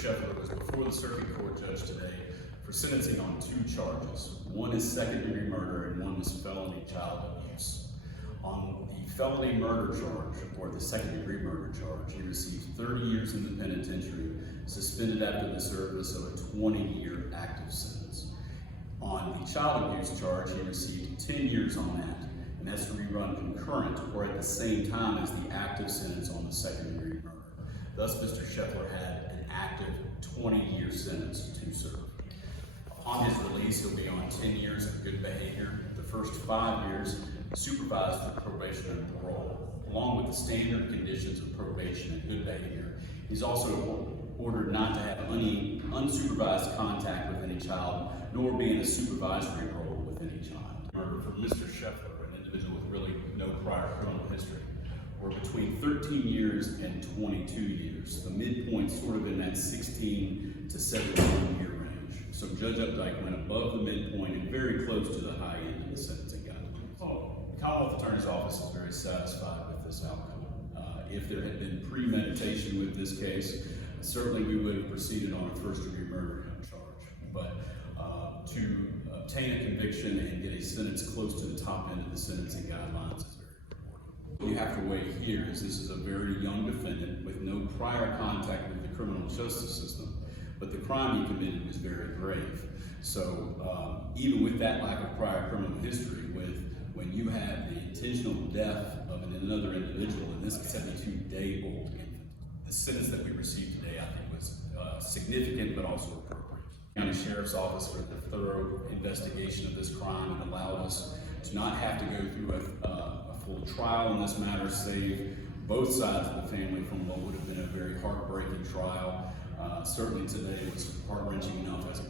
Scheffler was before the circuit court judge today for sentencing on 2 charges. One is second-degree murder and one is felony child abuse. On the felony murder charge, or the second-degree murder charge, he received 30 years in the penitentiary, suspended after the service of a 20-year active sentence. On the child abuse charge, he received 10 years on that, and has to rerun concurrent or at the same time as the active sentence on the second-degree murder. Thus, Mr. Scheffler had an active 20-year sentence to serve. Upon his release, he'll be on 10 years of good behavior. The first 5 years supervised through probation and parole. Along with the standard conditions of probation and good behavior, he's also ordered not to have any unsupervised contact with any child, nor be in a supervisory role with any child. Murder for Mr. Scheffler, an individual with really no prior criminal history, were between 13 years and 22 years. The midpoint sort of in that 16 to 17 year range. So Judge Updike went above the midpoint and very close to the high end of the sentencing guidelines. The Commonwealth Attorney's Office is very satisfied with this outcome. If there had been premeditation with this case, certainly we would have proceeded on a first-degree murder charge. But to obtain a conviction and get a sentence close to the top end of the sentencing guidelines is very important. What you have to weigh here is this is a very young defendant with no prior contact with the criminal justice system, but the crime he committed was very grave. So even with that lack of prior criminal history, when you have the intentional death of another individual, in this 72-day-old infant, the sentence that we received today, I think, was significant but also appropriate. The County Sheriff's Office for the thorough investigation of this crime and allowed us to not have to go through a full trial in this matter, save both sides of the family from what would have been a very heartbreaking trial. Certainly today was heart-wrenching enough as a